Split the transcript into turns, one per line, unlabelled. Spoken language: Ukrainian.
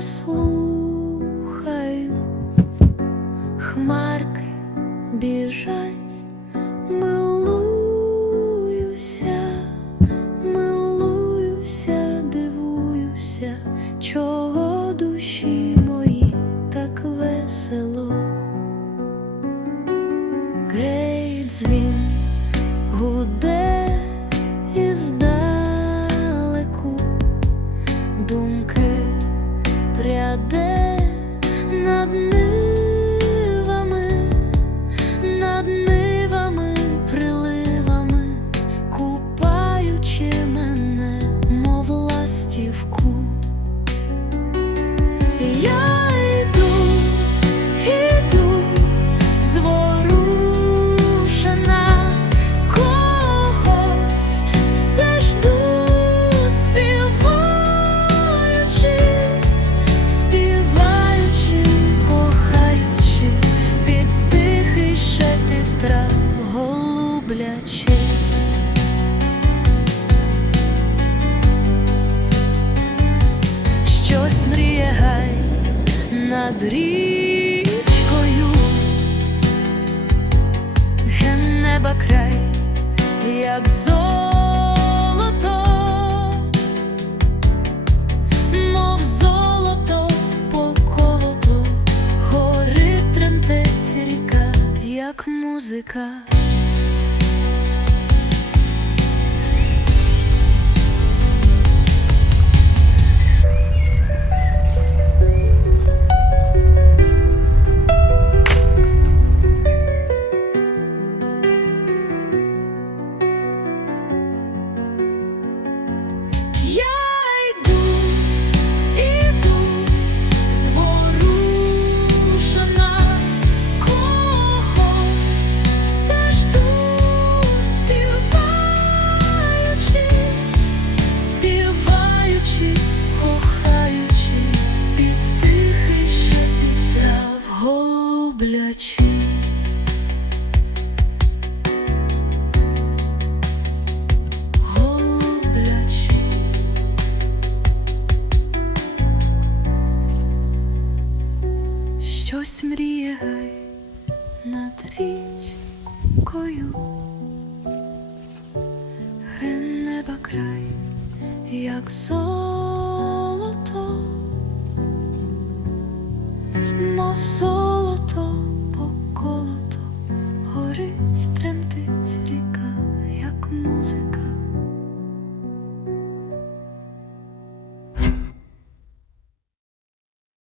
слухаю, хмарки біжать, милуюся, милуюся, дивуюся, чого душі мої так весело. Гей, дзвін над річкою, ген неба край, як золото, мов золото поколото, гори тремтеться ріка, як музика. Голублячи. Щось мріє гай над річкою, ген неба край, як золото, мов золото